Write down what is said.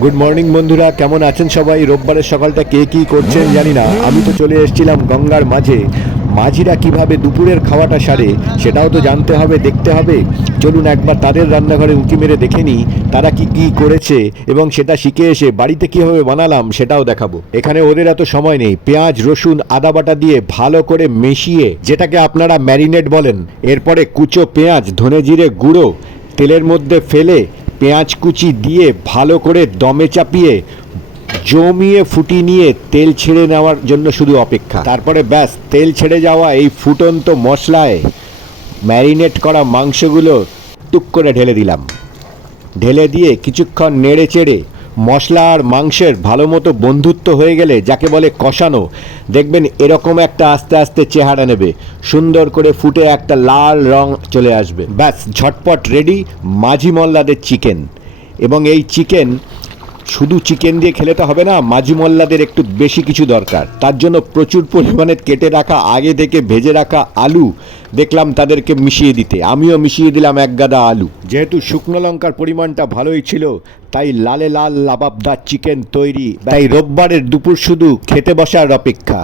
Good morning বন্ধুরা, কেমন আছেন সবাই? রোববারের সকালটা কে কী করছেন জানি না, আমি তো চলে এসেছিলাম গঙ্গার মাঝে। মাঝিরা কিভাবে দুপুরের খাওয়াটা সারে সেটাও তো জানতে হবে, দেখতে হবে। চলুন একবার তাদের রান্নাঘরে উঁকি মেরে দেখে নিই তারা কি কি করেছে, এবং সেটা শিখে এসে বাড়িতে কিভাবে বানালাম সেটাও দেখাবো। এখানে ওদের এত সময় নেই। পেঁয়াজ, রসুন, আদা বাটা দিয়ে ভালো করে মিশিয়ে, যেটাকে আপনারা ম্যারিনেট বলেন, এরপরে কুচো পেঁয়াজ, ধনে জিরে গুঁড়ো তেলের মধ্যে ফেলে পেঁয়াজ কুচি দিয়ে ভালো করে দমে চাপিয়ে জমিয়ে ফুটিয়ে নিয়ে তেল ছেড়ে নেওয়ার জন্য শুধু অপেক্ষা। তারপরে ব্যাস, তেল ছেড়ে যাওয়া এই ফুটন্ত মশলায় ম্যারিনেট করা মাংসগুলো টুক করে ঢেলে দিলাম। ঢেলে দিয়ে কিছুক্ষণ নেড়ে চেড়ে মশলা আর মাংসের ভালো মতো বন্ধুত্ব হয়ে গেলে, যাকে বলে কষানো, দেখবেন এরকম একটা আস্তে আস্তে চেহারা নেবে, সুন্দর করে ফুটে একটা লাল রং চলে আসবে। ব্যাস, ঝটপট রেডি মাঝি মোল্লাদের চিকেন। এবং এই চিকেন শুধু চিকেন দিয়ে খেলে তো হবে না, মাঝি মোল্লাদের একটু বেশি কিছু দরকার। তার জন্য প্রচুর পরিমাণে কেটে রাখা, আগে থেকে ভেজে রাখা আলু দেখলাম তাদেরকে মিশিয়ে দিতে। আমিও মিশিয়ে দিলাম এক গাদা আলু। যেহেতু শুকনো লঙ্কার পরিমাণটা ভালোই ছিল, তাই লালে লাল লাবাবদার চিকেন তৈরি। তাই রোববারের দুপুর শুধু খেতে বসার অপেক্ষা।